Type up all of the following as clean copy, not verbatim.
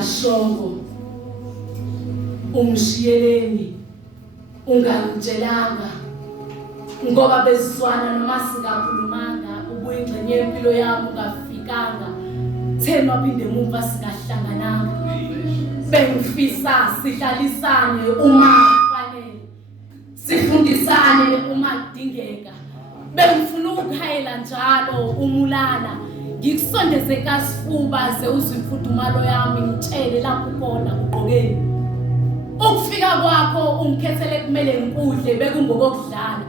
ungashongo umshiyeleni ungangitshelanga ngoba beziswana noma singakhulumanga ubuyingxenye yempilo yami ungafikanga thena waphinde emuva singahlangananga bengifisa sihlalisane uma kufanele sifundisane uma kudingeka bengifuna ukukhayela njalo umulala ngikusondeze kasifuba ze uzimfudumalo yami ngitshele lapho khona uqokeni ukufika kwakho ungikhethele kumele ngikudle bekungokudlala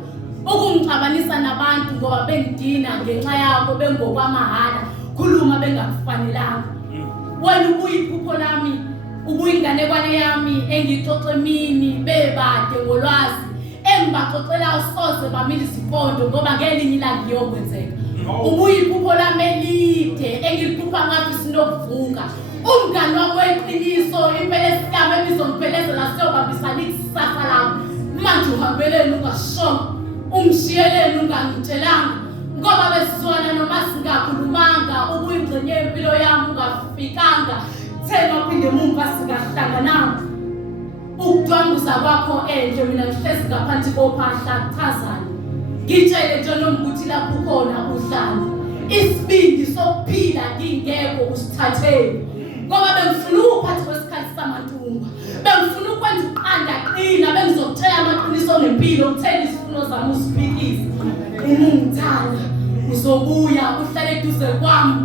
ukungicabanisa nabantu ngoba bengidina ngenxa yakho bengokwamahala khuluma bengakufanelanga wena ubuyiphupho lami ubuyinganekwane yami engixoxe mini bebade ngolwazi embaxoxela soze bamile isipondo ngoba ngelinye ilanga iyokwenzeka ubuyiphupho lami elide engiliphupha ngathi sinokuvuka umngani wakho weqiniso impela esiyame ebizongiphelezela siyobambisana ikusasa lami manje uhambeleni ungashongo umshiyeleni ungangitshelanga ngoba besizwana noma singakhulumanga ubuyingxenye yempilo yami ungafikanga thena waphinde emuva singahlangananga ukudwambuza kwakho endle mina ngihlezi ngaphansi kophahla kuthazana ngitshele nje noma ukuthi lapho khona udlala isibindi sokuphila ngingekho usithatheni ngoba bengifuna ukuphatha kwesikhathi samantunga bengifuna ukwenza uqanda qina bengizokutshela amaqiniso ngempilo ukuthela isifuno zami usiphikise ungithanda uzobuya uhlale eduze kwami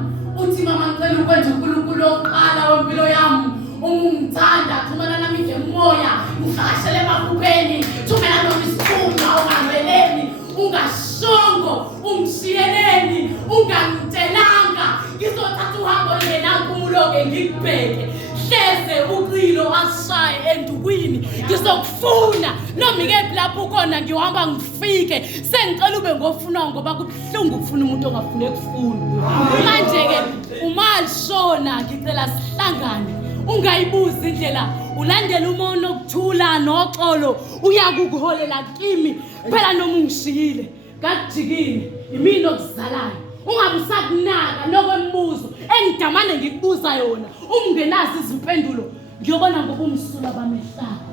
uthi mama ngicela ukwenza uNkulunkulu oqala wempilo yami ungithanda thumela nami ngemoya ngihashele emaphupheni thumela nami isikhumba ungangcweleni ungashongo ungishiyeleni ungangitshelanga ngizothatha uhambo yena nkumuloke ngikubheke hleze uqilo ashaye endukwini ngizokufuna noma ikephi lapho ukhona ngihamba ngifike sengicela ube ngofuna ngoba kubuhlungu ukufuna umuntu ongafune ukufuna manje ke umalishona ngicela sihlangane ungayibuza indlela ulandela umono okuthula noxolo uyakukuholela kimi phela noma ungishiyile kakujikile imini okuzalayo ungabe usakunaka nokwembuzo engidamane ngikubuza yona ungenazi izimpendulo ngiyobona ngoba umsula bamehlaka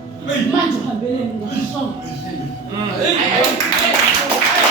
manje uhambeleni ngokushongo